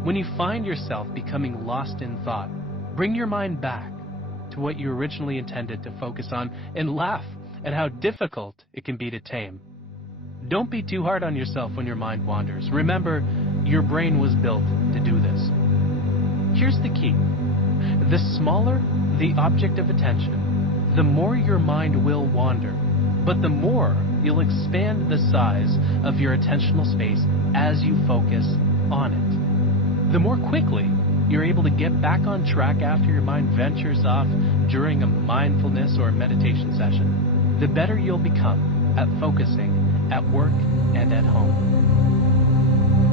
When you find yourself becoming lost in thought, bring your mind back to what you originally intended to focus on and laugh at how difficult it can be to tame. Don't be too hard on yourself when your mind wanders. Remember, your brain was built to do this. Here's the key. The smaller the object of attention, the more your mind will wander, but the more you'll expand the size of your attentional space as you focus on it. The more quickly you're able to get back on track after your mind ventures off during a mindfulness or meditation session, the better you'll become at focusing at work and at home.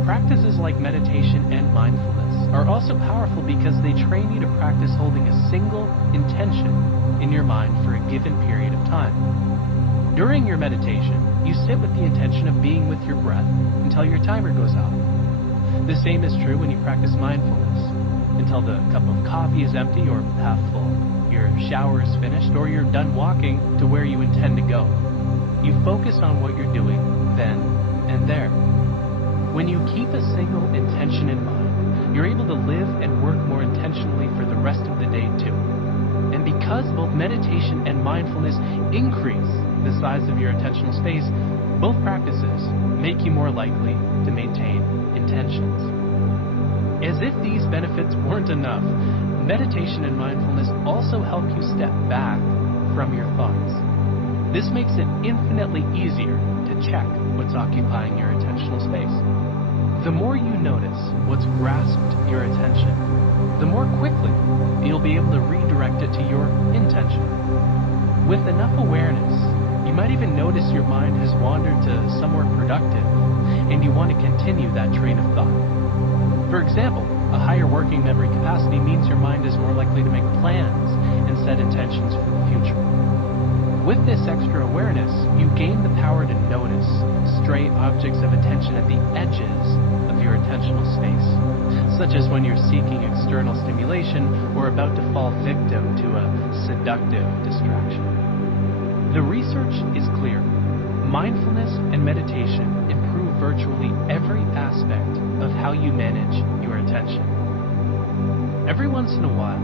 Practices like meditation and mindfulness are also powerful because they train you to practice holding a single intention in your mind for a given period of time. During your meditation, you sit with the intention of being with your breath until your timer goes off. The same is true when you practice mindfulness. until the cup of coffee is empty or half full, your shower is finished, or you're done walking to where you intend to go. You focus on what you're doing then and there. When you keep a single intention in mind, you're able to live and work more intentionally for the rest of the day too. And because both meditation and mindfulness increase the size of your attentional space, both practices make you more likely to maintain intentions. As if these benefits weren't enough, meditation and mindfulness also help you step back from your thoughts. This makes it infinitely easier to check what's occupying your attentional space. The more you notice what's grasped your attention, the more quickly you'll be able to redirect it to your intention. With enough awareness, you might even notice your mind has wandered to somewhere productive, and you want to continue that train of thought. For example, a higher working memory capacity means your mind is more likely to make plans and set intentions for the future. With this extra awareness, you gain the power to notice stray objects of attention at the edges of your attentional space, such as when you're seeking external stimulation or about to fall victim to a seductive distraction. The research is clear. Mindfulness and meditation improve virtually every aspect of how you manage your attention. Every once in a while,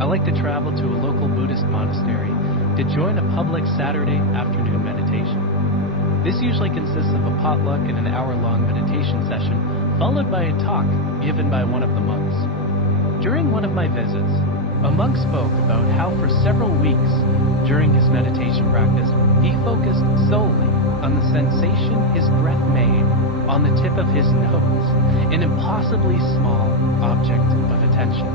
I like to travel to a local Buddhist monastery to join a public Saturday afternoon meditation. This usually consists of a potluck and an hour-long meditation session, followed by a talk given by one of the monks. During one of my visits, a monk spoke about how for several weeks during his meditation practice, he focused solely on the sensation his breath made on the tip of his nose, an impossibly small object of attention.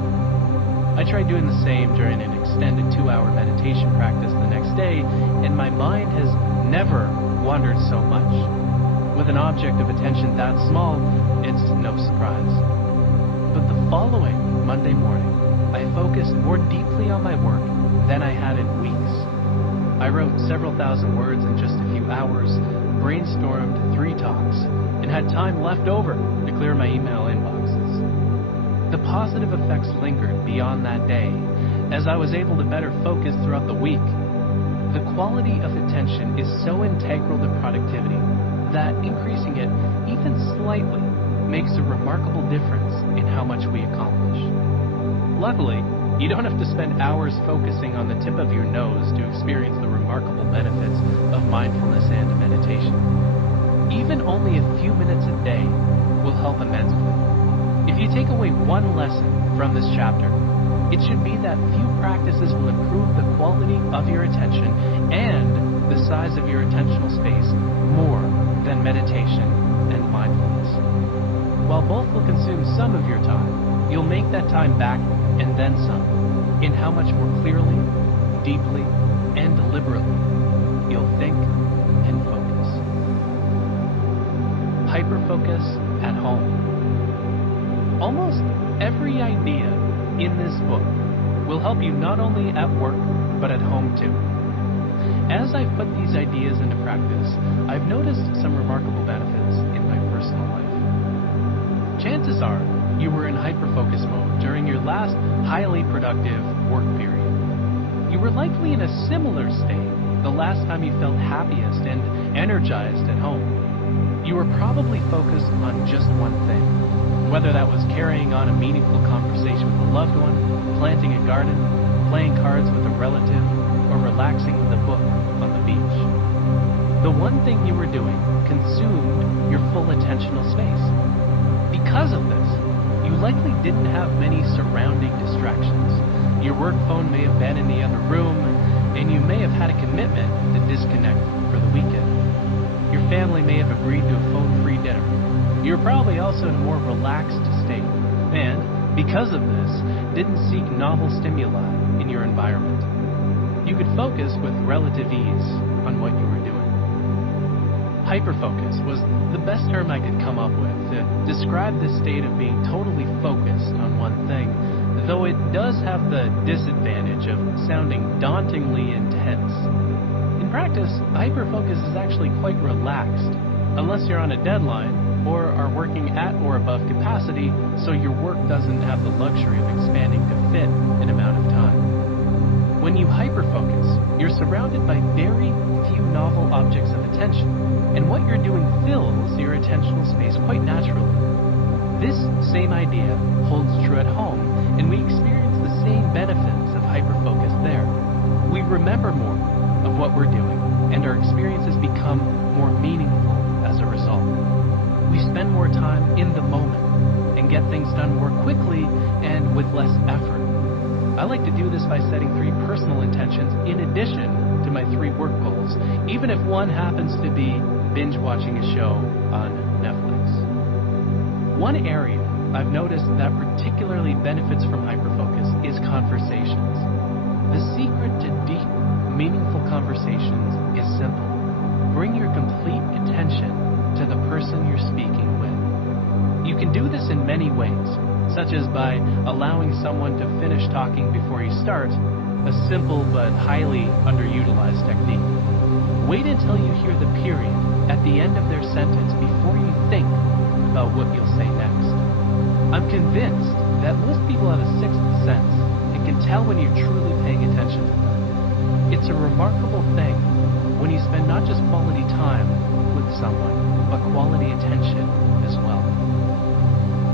I tried doing the same during an extended 2-hour meditation practice the next day, and my mind has never wandered so much. With an object of attention that small, it's no surprise. But the following Monday morning, I focused more deeply on my work than I had in weeks. I wrote several thousand words in just a few hours, brainstormed 3 talks, and had time left over to clear my email inboxes. The positive effects lingered beyond that day, as I was able to better focus throughout the week. The quality of attention is so integral to productivity that increasing it even slightly makes a remarkable difference in how much we accomplish. Luckily, you don't have to spend hours focusing on the tip of your nose to experience the remarkable benefits of mindfulness and meditation. Even only a few minutes a day will help immensely. If you take away one lesson from this chapter, it should be that few practices will improve the quality of your attention and the size of your attentional space more than meditation and mindfulness. While both will consume some of your time, you'll make that time back and then some in how much more clearly, deeply, and deliberately you'll think and focus. HyperFocus at home. Almost every idea in this book will help you not only at work, but at home too. As I've put these ideas into practice, I've noticed some remarkable benefits in my personal life. Chances are you were in hyperfocus mode during your last highly productive work period. You were likely in a similar state the last time you felt happiest and energized at home. You were probably focused on just one thing. Whether that was carrying on a meaningful conversation with a loved one, planting a garden, playing cards with a relative, or relaxing with a book on the beach. The one thing you were doing consumed your full attentional space. Because of this, you likely didn't have many surrounding distractions. Your work phone may have been in the other room, and you may have had a commitment to disconnect for the weekend. Your family may have agreed to a phone-free dinner. You're probably also in a more relaxed state, and, because of this, didn't seek novel stimuli in your environment. You could focus with relative ease on what you were doing. Hyperfocus was the best term I could come up with to describe this state of being totally focused on one thing, though it does have the disadvantage of sounding dauntingly intense. In practice, hyperfocus is actually quite relaxed, unless you're on a deadline or are working at or above capacity, so your work doesn't have the luxury of expanding to fit an amount of time. When you hyperfocus, you're surrounded by very few novel objects of attention, and what you're doing fills your attentional space quite naturally. This same idea holds true at home, and we experience the same benefits of hyperfocus there. We remember more of what we're doing, and our experiences become more meaningful as a result. We spend more time in the moment and get things done more quickly and with less effort. I like to do this by setting 3 personal intentions in addition to my 3 work goals, even if one happens to be binge watching a show on Netflix. One area I've noticed that particularly benefits from hyperfocus is conversations. The secret to deep, meaningful conversations is simple. Bring your complete attention to the person you're speaking with. You can do this in many ways, such as by allowing someone to finish talking before you start, a simple but highly underutilized technique. Wait until you hear the period at the end of their sentence before you think about what you'll say next. I'm convinced that most people have a sixth sense and can tell when you're truly paying attention to them. It's a remarkable thing when you spend not just quality time with someone, but quality attention as well.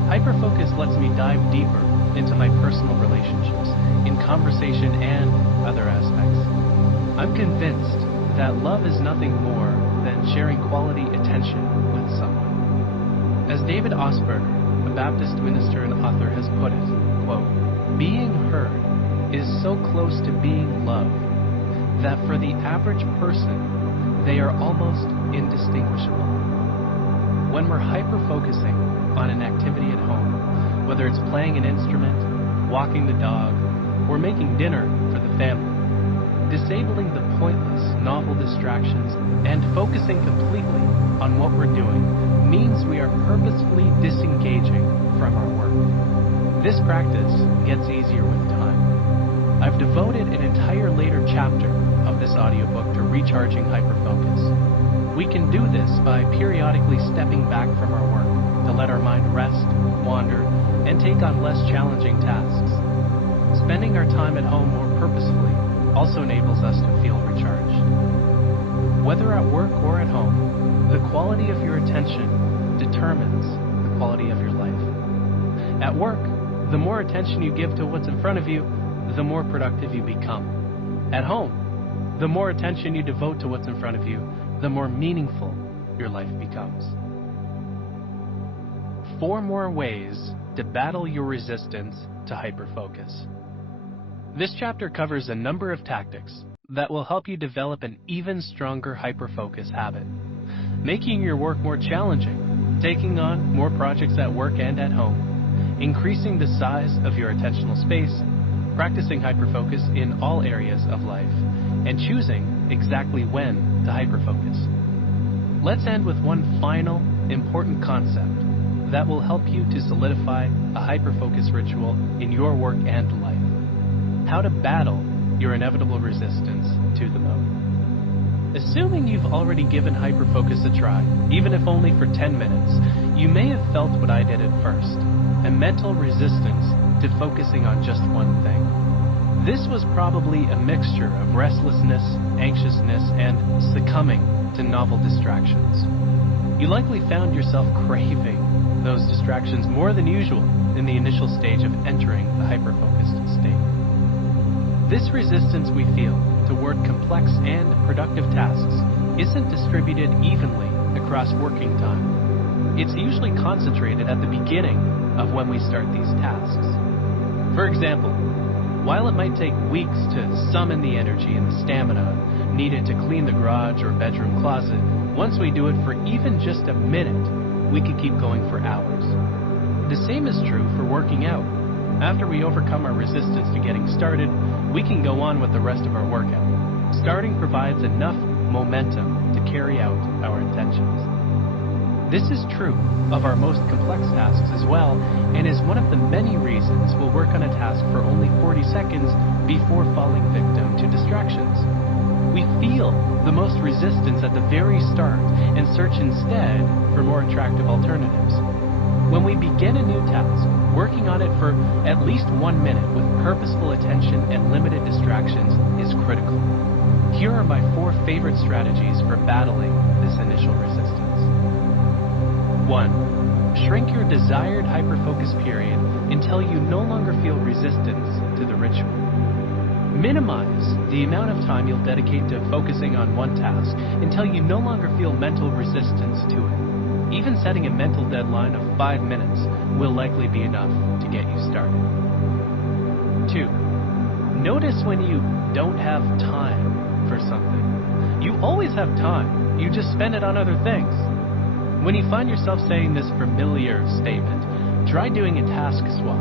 Hyperfocus lets me dive deeper into my personal relationships, in conversation and other aspects. I'm convinced that love is nothing more than sharing quality attention with someone. As David Osberger, a Baptist minister and author, has put it, quote, "Being heard is so close to being loved that for the average person, they are almost indistinguishable." When we're hyper-focusing on an activity at home, whether it's playing an instrument, walking the dog, or making dinner for the family, disabling the pointless, novel distractions and focusing completely on what we're doing means we are purposefully disengaging from our work. This practice gets easier with time. I've devoted an entire later chapter of this audiobook to recharging hyperfocus. We can do this by periodically stepping back from our work to let our mind rest, wander, and take on less challenging tasks. Spending our time at home more purposefully also enables us to feel recharged. Whether at work or at home, the quality of your attention determines the quality of your life. At work, the more attention you give to what's in front of you, the more productive you become. At home, the more attention you devote to what's in front of you, the more meaningful your life becomes. 4 more ways to battle your resistance to hyperfocus. This chapter covers a number of tactics that will help you develop an even stronger hyperfocus habit, making your work more challenging, taking on more projects at work and at home, increasing the size of your attentional space, practicing hyperfocus in all areas of life, and choosing exactly when to hyperfocus. Let's end with one final important concept that will help you to solidify a hyperfocus ritual in your work and life. How to battle your inevitable resistance to the mode. Assuming you've already given hyperfocus a try, even if only for 10 minutes, you may have felt what I did at first, a mental resistance to focusing on just one thing. This was probably a mixture of restlessness, anxiousness, and succumbing to novel distractions. You likely found yourself craving those distractions more than usual in the initial stage of entering the hyperfocused state. This resistance we feel toward complex and productive tasks isn't distributed evenly across working time. It's usually concentrated at the beginning of when we start these tasks. For example, while it might take weeks to summon the energy and the stamina needed to clean the garage or bedroom closet, once we do it for even just a minute, we could keep going for hours. The same is true for working out. After we overcome our resistance to getting started, we can go on with the rest of our workout. Starting provides enough momentum to carry out our intentions. This is true of our most complex tasks as well, and is one of the many reasons we'll work on a task for only 40 seconds before falling victim to distractions. We feel the most resistance at the very start and search instead for more attractive alternatives. When we begin a new task, working on it for at least 1 minute with purposeful attention and limited distractions is critical. Here are my 4 favorite strategies for battling this initial resistance. 1. Shrink your desired hyperfocus period until you no longer feel resistance to the ritual. Minimize the amount of time you'll dedicate to focusing on one task until you no longer feel mental resistance to it. Even setting a mental deadline of 5 minutes will likely be enough to get you started. 2. Notice when you don't have time for something. You always have time, you just spend it on other things. When you find yourself saying this familiar statement, try doing a task swap.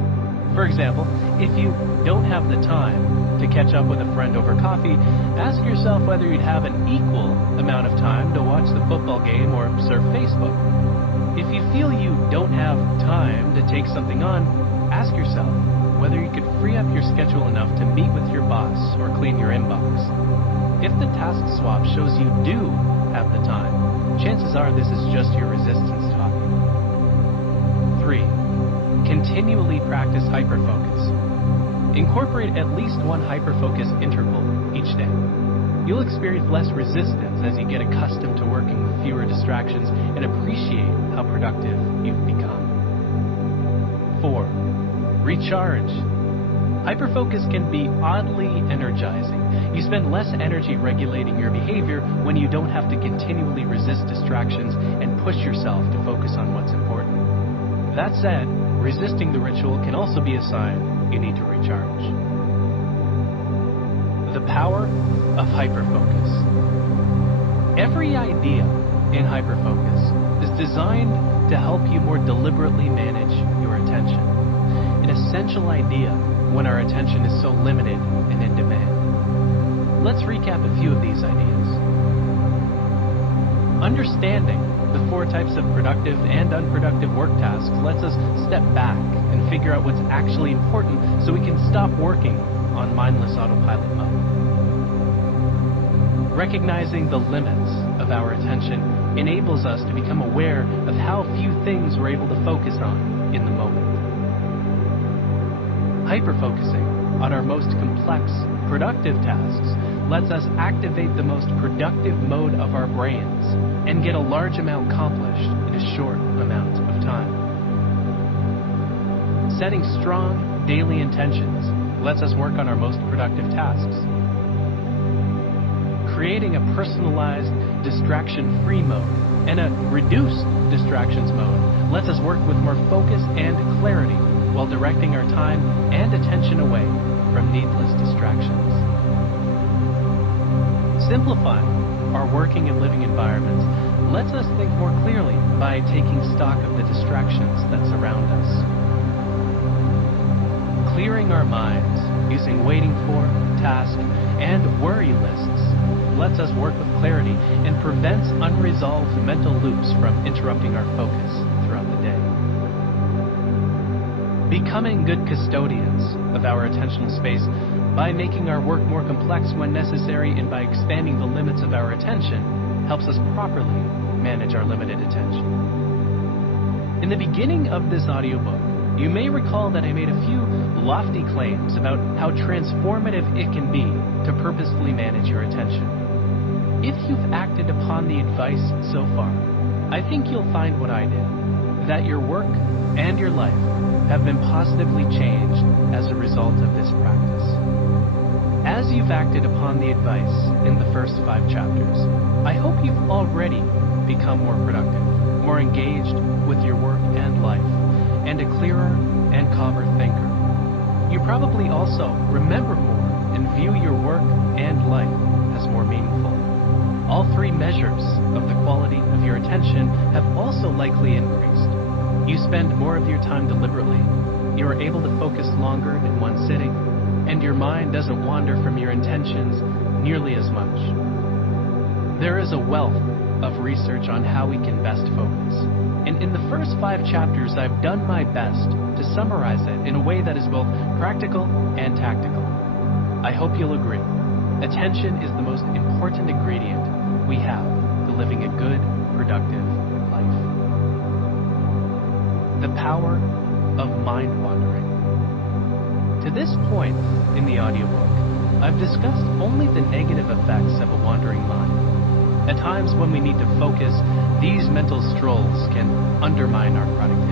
For example, if you don't have the time to catch up with a friend over coffee, ask yourself whether you'd have an equal amount of time to watch the football game or surf Facebook. If you feel you don't have time to take something on, ask yourself whether you could free up your schedule enough to meet with your boss or clean your inbox. If the task swap shows you do have the time, chances are this is just your resistance talking. 3. Continually practice hyperfocus. Incorporate at least one hyperfocus interval each day. You'll experience less resistance as you get accustomed to working with fewer distractions and appreciate how productive you've become. 4. Recharge. Hyperfocus can be oddly energizing. You spend less energy regulating your behavior when you don't have to continually resist distractions and push yourself to focus on what's important. That said, resisting the ritual can also be a sign you need to recharge. The power of hyperfocus. Every idea in hyperfocus is designed to help you more deliberately manage your attention. An essential idea when our attention is so limited and in demand. Let's recap a few of these ideas. Understanding the 4 types of productive and unproductive work tasks lets us step back and figure out what's actually important so we can stop working on mindless autopilot mode. Recognizing the limits of our attention enables us to become aware of how few things we're able to focus on in the moment. Hyperfocusing on our most complex, productive tasks lets us activate the most productive mode of our brains and get a large amount accomplished in a short amount of time. Setting strong daily intentions lets us work on our most productive tasks. Creating a personalized distraction-free mode and a reduced distractions mode lets us work with more focus and clarity while directing our time and attention away from needless distractions. Simplifying our working and living environments lets us think more clearly by taking stock of the distractions that surround us. Clearing our minds using waiting for, task, and worry lists lets us work with clarity and prevents unresolved mental loops from interrupting our focus throughout the day. Becoming good custodians of our attentional space by making our work more complex when necessary and by expanding the limits of our attention helps us properly manage our limited attention. In the beginning of this audiobook, you may recall that I made a few lofty claims about how transformative it can be to purposefully manage your attention. If you've acted upon the advice so far, I think you'll find what I did, that your work and your life have been positively changed as a result of this practice. As you've acted upon the advice in the first 5 chapters, I hope you've already become more productive, more engaged with your work and life, and a clearer and calmer thinker. You probably also remember more and view your work and life as more meaningful. All 3 measures of the quality of your attention have also likely increased. You spend more of your time deliberately, you are able to focus longer in one sitting, and your mind doesn't wander from your intentions nearly as much. There is a wealth of research on how we can best focus, and in the first 5 chapters I've done my best to summarize it in a way that is both practical and tactical. I hope you'll agree Attention is the most important ingredient we have to living a good, productive life. The power of mind wandering. To this point in the audiobook, I've discussed only the negative effects of a wandering mind. At times when we need to focus, these mental strolls can undermine our productivity.